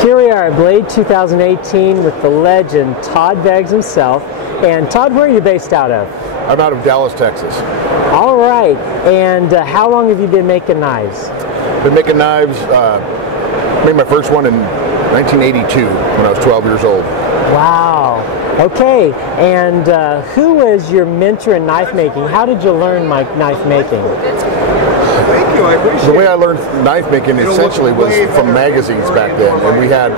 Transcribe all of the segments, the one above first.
Here we are at Blade 2018 with the legend Todd Begg himself. And Todd, where are you based out of? I'm out of Dallas, Texas. All right. And how long have you been making knives? Been making knives, made my first one in 1982 when I was 12 years old. Wow. Okay. And who was your mentor in knife making? How did you learn knife making? Thank you, I appreciate it. The way I learned knife making essentially was from magazines back then, and we had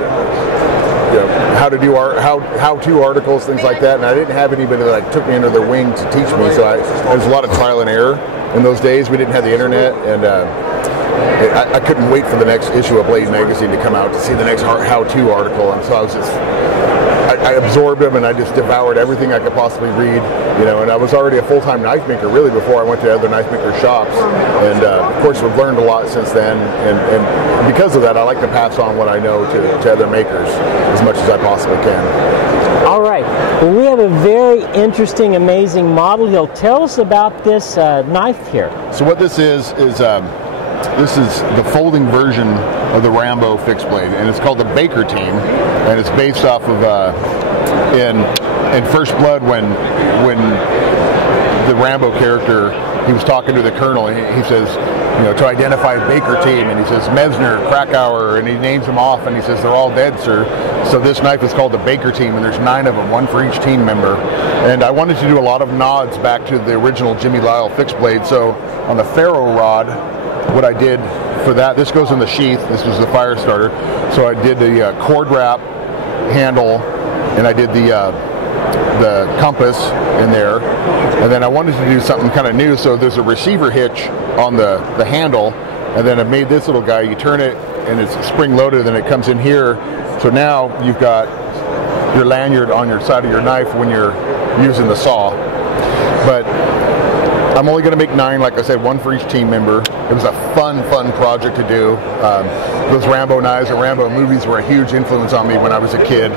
how to do how-to articles, things like that, and I didn't have anybody that took me under their wing to teach me, so there was a lot of trial and error in those days. We didn't have the internet, and I couldn't wait for the next issue of Blade magazine to come out to see the next how-to article, and so I was just I absorbed them and I just devoured everything I could possibly read, and I was already a full-time knife maker really before I went to other knife maker shops, and of course we've learned a lot since then, and because of that I like to pass on what I know to other makers as much as I possibly can. All right, well, we have a very interesting, amazing model. You'll tell us about this knife here. So what this is this is the folding version of the Rambo fixed blade, and it's called the Baker Team, and it's based off of in First Blood when the Rambo character, he was talking to the colonel, and he says, to identify Baker Team, and he says Mesner, Krakauer, and he names them off, and he says they're all dead, sir. So this knife is called the Baker Team, and there's 9 of them, 1 for each team member. And I wanted to do a lot of nods back to the original Jimmy Lyle fixed blade. So on the ferro rod, what I did for that, this goes in the sheath, this was the fire starter, so I did the cord wrap handle, and I did the compass in there, and then I wanted to do something kind of new, so there's a receiver hitch on the handle, and then I've made this little guy, you turn it and it's spring loaded, and it comes in here, so now you've got your lanyard on your side of your knife when you're using the saw. But I'm only going to make 9, like I said, 1 for each team member. It was a fun project to do. Those Rambo knives and Rambo movies were a huge influence on me when I was a kid.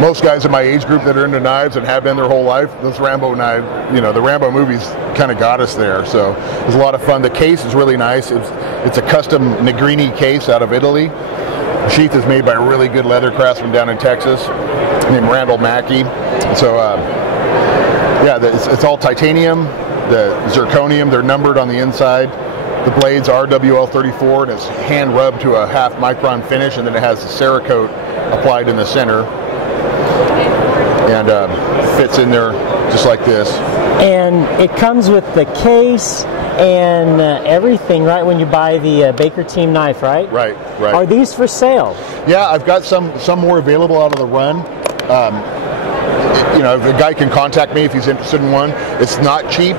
Most guys in my age group that are into knives and have been their whole life, those Rambo knives, the Rambo movies kind of got us there. So it was a lot of fun. The case is really nice. It's a custom Negrini case out of Italy. The sheath is made by a really good leather craftsman down in Texas named Randall Mackey. So yeah, it's all titanium. The zirconium, they're numbered on the inside. The blades are WL34, and it's hand rubbed to a 1/2 micron finish, and then it has the Cerakote applied in the center, and fits in there just like this. And it comes with the case and everything, right, when you buy the Baker Team knife, right? Right. Are these for sale? Yeah, I've got some more available out of the run. If a guy can contact me if he's interested in one. It's not cheap,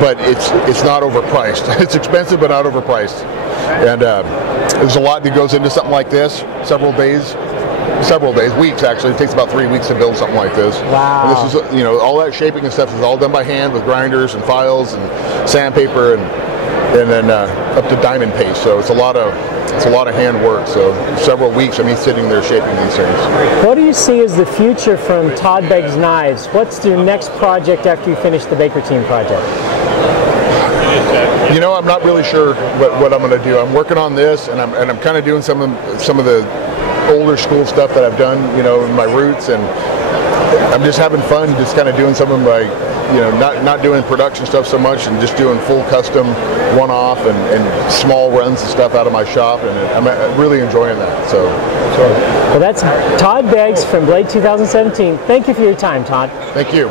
but it's not overpriced. It's expensive, but not overpriced. And there's a lot that goes into something like this. Several days, weeks actually. It takes about 3 weeks to build something like this. Wow. And this is, all that shaping and stuff is all done by hand with grinders and files and sandpaper and then up to diamond paste. So it's a lot of hand work. So several weeks of me sitting there shaping these things. What do you see as the future from Todd Begg's Knives? What's your next project after you finish the Baker Team project? I'm not really sure what I'm going to do. I'm working on this, and I'm kind of doing some of the older school stuff that I've done, in my roots, and I'm just having fun, just kind of doing some of my, not doing production stuff so much, and just doing full custom, one-off, and small runs of stuff out of my shop, and I'm really enjoying that. So, well, that's Todd Begg from Blade 2017. Thank you for your time, Todd. Thank you.